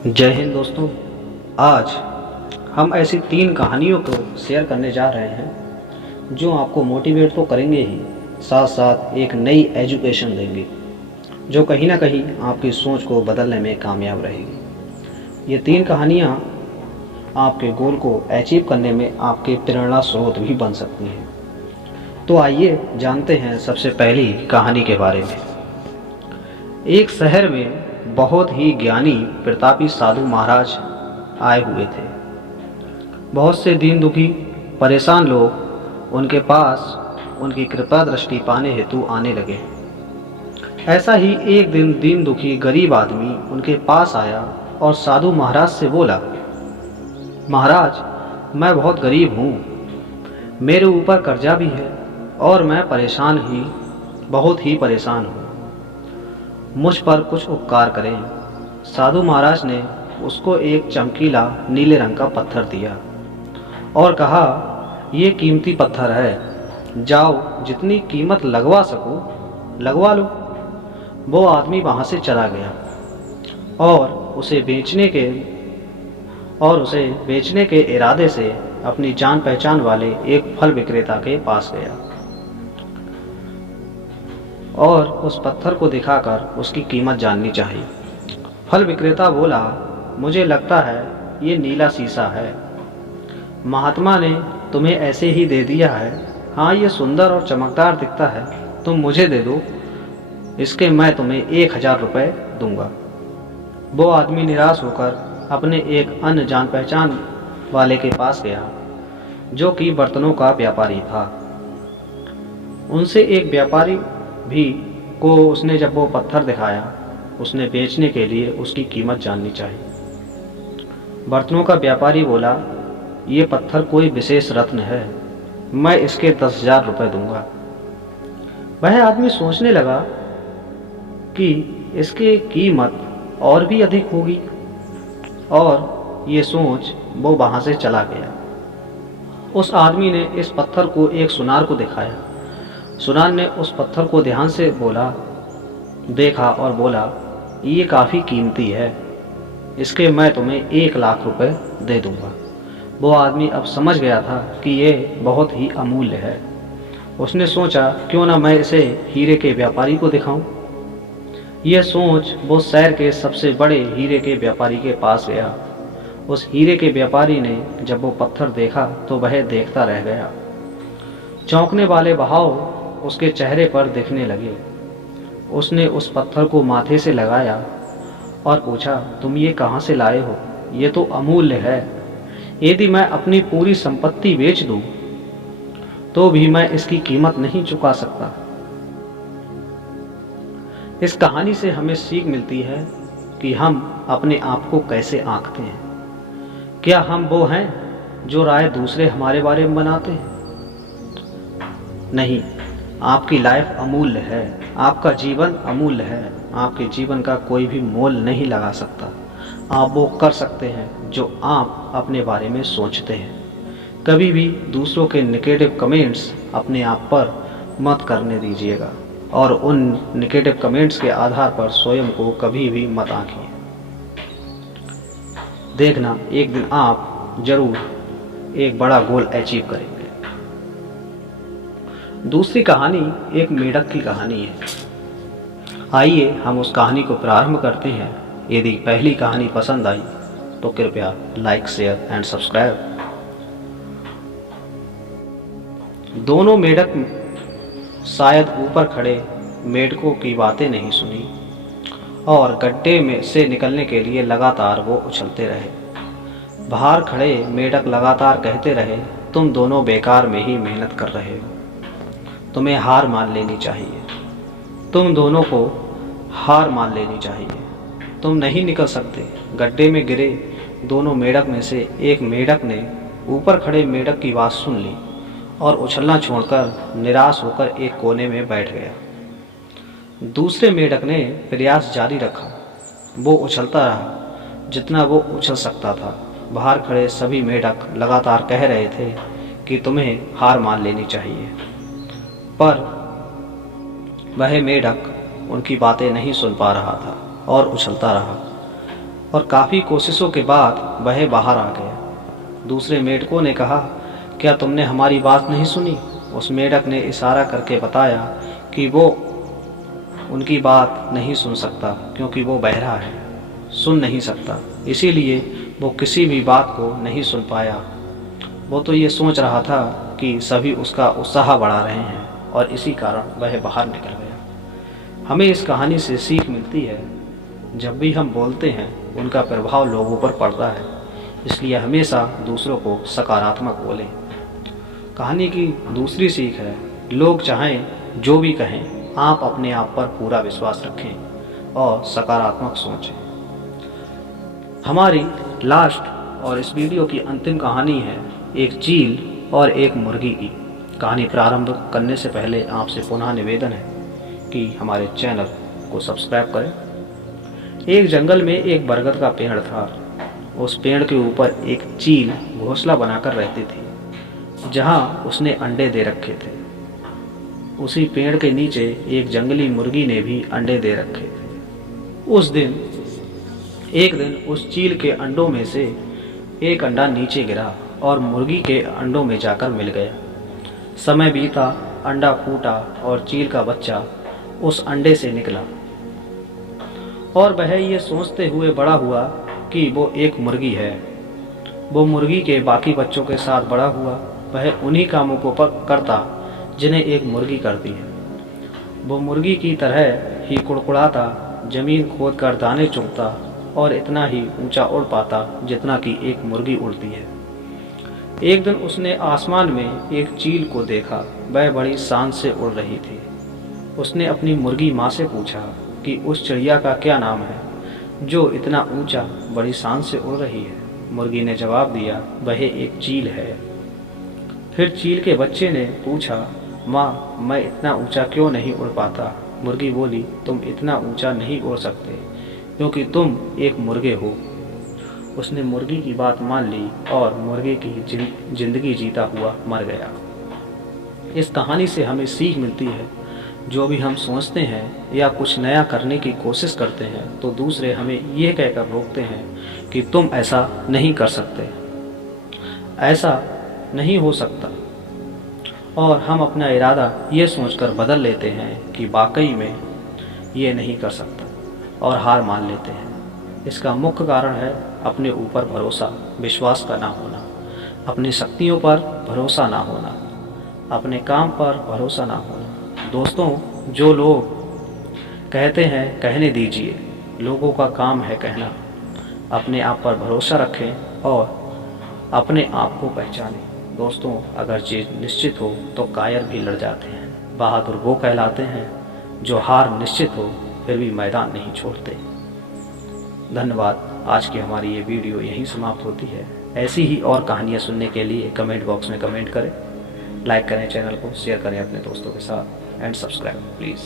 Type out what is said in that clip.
जय हिंद दोस्तों। आज हम ऐसी 3 कहानियों को शेयर करने जा रहे हैं जो आपको मोटिवेट तो करेंगे ही, साथ साथ एक नई एजुकेशन देंगे जो कहीं ना कहीं आपकी सोच को बदलने में कामयाब रहेगी। ये 3 कहानियाँ आपके गोल को अचीव करने में आपके प्रेरणा स्रोत भी बन सकती हैं। तो आइए जानते हैं सबसे पहली कहानी के बारे में। एक शहर में बहुत ही ज्ञानी प्रतापी साधु महाराज आए हुए थे। बहुत से दीन दुखी परेशान लोग उनके पास उनकी कृपा दृष्टि पाने हेतु आने लगे। ऐसा ही एक दिन दीन दुखी गरीब आदमी उनके पास आया और साधु महाराज से बोला, महाराज, मैं बहुत गरीब हूँ, मेरे ऊपर कर्जा भी है और मैं बहुत ही परेशान हूँ, मुझ पर कुछ उपकार करें। साधु महाराज ने उसको एक चमकीला नीले रंग का पत्थर दिया और कहा, ये कीमती पत्थर है, जाओ जितनी कीमत लगवा सको लगवा लो। वो आदमी वहाँ से चला गया और उसे बेचने के इरादे से अपनी जान पहचान वाले एक फल विक्रेता के पास गया और उस पत्थर को दिखाकर उसकी कीमत जाननी चाहिए। फल विक्रेता बोला, मुझे लगता है ये नीला शीशा है, महात्मा ने तुम्हें ऐसे ही दे दिया है। हाँ, ये सुंदर और चमकदार दिखता है, तुम मुझे दे दो, इसके मैं तुम्हें 1000 रुपये दूंगा। वो आदमी निराश होकर अपने एक अन्य जान पहचान वाले के पास गया जो कि बर्तनों का व्यापारी था। उनसे एक व्यापारी भी को उसने जब वो पत्थर दिखाया, उसने बेचने के लिए उसकी कीमत जाननी चाहिए। बर्तनों का व्यापारी बोला, ये पत्थर कोई विशेष रत्न है, मैं इसके 10,000 रुपये दूंगा। वह आदमी सोचने लगा कि इसकी कीमत और भी अधिक होगी और ये सोच वो वहाँ से चला गया। उस आदमी ने इस पत्थर को एक सुनार को दिखाया। सुनार ने उस पत्थर को ध्यान से देखा और बोला, ये काफ़ी कीमती है, इसके मैं तुम्हें 1,00,000 रुपये दे दूंगा। वो आदमी अब समझ गया था कि ये बहुत ही अमूल्य है। उसने सोचा, क्यों ना मैं इसे हीरे के व्यापारी को दिखाऊं। यह सोच वो शहर के सबसे बड़े हीरे के व्यापारी के पास गया। उस हीरे के व्यापारी ने जब वो पत्थर देखा तो वह देखता रह गया। चौंकने वाले भाव उसके चेहरे पर दिखने लगे। उसने उस पत्थर को माथे से लगाया और पूछा, तुम ये कहाँ से लाए हो? ये तो अमूल्य है, यदि मैं अपनी पूरी संपत्ति बेच दूं तो भी मैं इसकी कीमत नहीं चुका सकता। इस कहानी से हमें सीख मिलती है कि हम अपने आप को कैसे आंकते हैं। क्या हम वो हैं जो राय दूसरे हमारे बारे में बनाते हैं? नहीं, आपकी लाइफ अमूल्य है, आपका जीवन अमूल्य है, आपके जीवन का कोई भी मोल नहीं लगा सकता। आप वो कर सकते हैं जो आप अपने बारे में सोचते हैं। कभी भी दूसरों के नेगेटिव कमेंट्स अपने आप पर मत करने दीजिएगा और उन नेगेटिव कमेंट्स के आधार पर स्वयं को कभी भी मत आंकिए। देखना, एक दिन आप जरूर एक बड़ा गोल अचीव करेंगे। दूसरी कहानी एक मेढक की कहानी है। आइए हम उस कहानी को प्रारंभ करते हैं। यदि पहली कहानी पसंद आई तो कृपया लाइक, शेयर एंड सब्सक्राइब। दोनों मेढक शायद ऊपर खड़े मेढकों की बातें नहीं सुनी और गड्ढे में से निकलने के लिए लगातार वो उछलते रहे। बाहर खड़े मेढक लगातार कहते रहे, तुम दोनों बेकार में ही मेहनत कर रहे हो, तुम्हें हार मान लेनी चाहिए, तुम दोनों को हार मान लेनी चाहिए, तुम नहीं निकल सकते। गड्ढे में गिरे दोनों मेढक में से एक मेढक ने ऊपर खड़े मेढक की बात सुन ली और उछलना छोड़कर निराश होकर एक कोने में बैठ गया। दूसरे मेढक ने प्रयास जारी रखा। वो उछलता रहा जितना वो उछल सकता था। बाहर खड़े सभी मेढक लगातार कह रहे थे कि तुम्हें हार मान लेनी चाहिए, पर वह मेढक उनकी बातें नहीं सुन पा रहा था और उछलता रहा। और काफ़ी कोशिशों के बाद वह बाहर आ गया। दूसरे मेढकों ने कहा, क्या तुमने हमारी बात नहीं सुनी? उस मेढक ने इशारा करके बताया कि वो उनकी बात नहीं सुन सकता क्योंकि वो बहरा है, सुन नहीं सकता, इसीलिए वो किसी भी बात को नहीं सुन पाया। वो तो ये सोच रहा था कि सभी उसका उत्साह बढ़ा रहे हैं और इसी कारण वह बाहर निकल गया। हमें इस कहानी से सीख मिलती है, जब भी हम बोलते हैं उनका प्रभाव लोगों पर पड़ता है, इसलिए हमेशा दूसरों को सकारात्मक बोलें। कहानी की दूसरी सीख है, लोग चाहें जो भी कहें, आप अपने आप पर पूरा विश्वास रखें और सकारात्मक सोचें। हमारी लास्ट और इस वीडियो की अंतिम कहानी है एक चील और एक मुर्गी की। कहानी प्रारंभ करने से पहले आपसे पुनः निवेदन है कि हमारे चैनल को सब्सक्राइब करें। एक जंगल में एक बरगद का पेड़ था। उस पेड़ के ऊपर एक चील घोंसला बनाकर रहती थी, जहां उसने अंडे दे रखे थे। उसी पेड़ के नीचे एक जंगली मुर्गी ने भी अंडे दे रखे थे। एक दिन उस चील के अंडों में से एक अंडा नीचे गिरा और मुर्गी के अंडों में जाकर मिल गया। समय बीता, अंडा फूटा और चील का बच्चा उस अंडे से निकला और वह ये सोचते हुए बड़ा हुआ कि वो एक मुर्गी है। वो मुर्गी के बाकी बच्चों के साथ बड़ा हुआ। वह उन्हीं कामों को करता जिन्हें एक मुर्गी करती है। वो मुर्गी की तरह ही कुड़कुड़ाता, जमीन खोदकर दाने चुगता और इतना ही ऊंचा उड़ पाता जितना कि एक मुर्गी उड़ती है। एक दिन उसने आसमान में एक चील को देखा। वह बड़ी शान से उड़ रही थी। उसने अपनी मुर्गी माँ से पूछा कि उस चिड़िया का क्या नाम है जो इतना ऊंचा बड़ी शान से उड़ रही है। मुर्गी ने जवाब दिया, वह एक चील है। फिर चील के बच्चे ने पूछा, माँ, मैं इतना ऊंचा क्यों नहीं उड़ पाता? मुर्गी बोली, तुम इतना ऊंचा नहीं उड़ सकते क्योंकि तुम एक मुर्गे हो। उसने मुर्गी की बात मान ली और मुर्गे की जिंदगी जीता हुआ मर गया। इस कहानी से हमें सीख मिलती है, जो भी हम सोचते हैं या कुछ नया करने की कोशिश करते हैं तो दूसरे हमें यह कहकर रोकते हैं कि तुम ऐसा नहीं कर सकते, ऐसा नहीं हो सकता, और हम अपना इरादा ये सोचकर बदल लेते हैं कि वाकई में ये नहीं कर सकता और हार मान लेते हैं। इसका मुख्य कारण है अपने ऊपर भरोसा, विश्वास का ना होना, अपनी शक्तियों पर भरोसा ना होना, अपने काम पर भरोसा ना होना। दोस्तों, जो लोग कहते हैं कहने दीजिए, लोगों का काम है कहना। अपने आप पर भरोसा रखें और अपने आप को पहचानें। दोस्तों, अगर चीज़ निश्चित हो तो कायर भी लड़ जाते हैं। बहादुर वो कहलाते हैं जो हार निश्चित हो फिर भी मैदान नहीं छोड़ते। धन्यवाद। आज की हमारी ये वीडियो यहीं समाप्त होती है। ऐसी ही और कहानियाँ सुनने के लिए कमेंट बॉक्स में कमेंट करें, लाइक करें चैनल को, शेयर करें अपने दोस्तों के साथ एंड सब्सक्राइब प्लीज़।